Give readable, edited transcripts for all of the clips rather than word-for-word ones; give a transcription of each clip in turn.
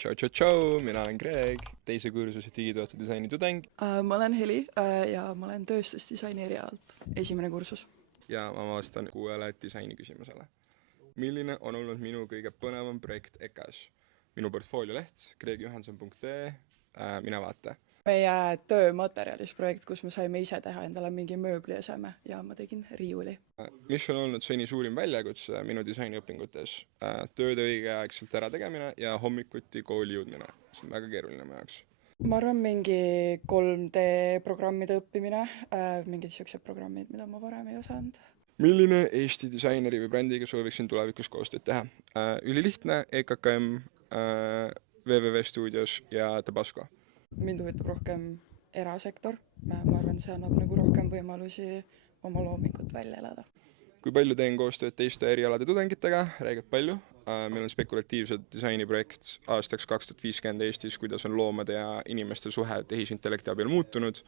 Tšau, mina olen Greg, teise kursuse digitoote disaini tudeng Ma olen Heli ja ma olen tööstusdisaini erialalt, esimene kursus. ja ma vastan 6 disaini küsimusele. Milline on olnud minu kõige põnevam projekt EKA-s? Minu portfoolioleht, gregjohanson.ee, mine vaata. Meie töömaterjalis projekt, kus me saime ise teha endale mingi mööblieseme ja ma tegin riiuli. Mis on olnud seni suurim väljakutse minu disainiõpingutes? Tööde õigeaegselt ära tegemine ja hommikuti kooli jõudmine. See on väga keeruline mu jaoks. Ma arvan mingi 3D programmide õppimine, mingid siuksed programmid, mida ma varem ei osanud. Milline Eesti disaineri või brändiga sooviksin tulevikus koostööd teha? Ülilihtne, EKKM, WWW Studios ja Tabasco. Mind huvitab rohkem erasektor. Ma arvan, see annab nagu rohkem võimalusi oma loomingut välja elada. Kui palju teen koostööd teiste erialade tudengitega? Räägib palju. Meil on spekulatiivsed disainiprojekt aastaks 2050 Eestis, kuidas on loomade ja inimeste suhe tehisintellekti abil muutunud.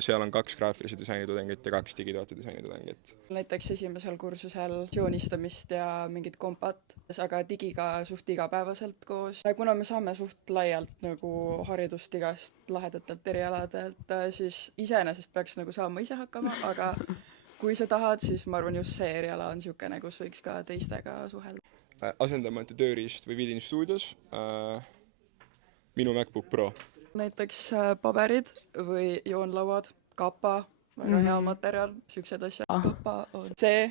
Seal on 2 graafilise disaini tudengit ja 2 digitoote disaini tudengit. Näiteks esimesel kursusel joonistamist ja mingit kompat, aga digiga suht igapäevaselt koos. Kuna me saame suht laialt nagu haridust igast lahedatelt erialadelt, siis iseenesest peaks nagu saama ise hakkama, aga kui sa tahad, siis ma arvan just see eriala on niisugune, kus võiks ka teistega suhelda. Asendamatu tööriist või Vidin stuudios, minu MacBook Pro. Näiteks paberid või joonlauad, kapa, väga hea materjal, siuksed asjad. Kapa on see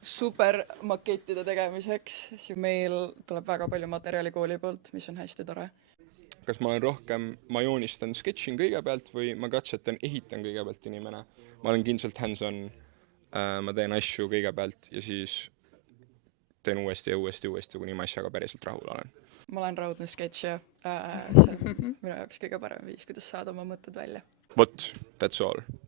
super makettide tegemiseks. Meil tuleb väga palju materjali kooli poolt, mis on hästi tore. Kas ma olen rohkem, ma joonistan sketšin kõigepealt või ma katsetan, ehitan kõigepealt inimene? Ma olen kindlalt hands-on, ma teen asju kõigepealt ja siis teen uuesti, kuni ma asjaga päriselt rahul olen. Ma olen raudne sketš ja see on minu jaoks kõige parem viis, kuidas saada oma mõtted välja. Vot, that's all.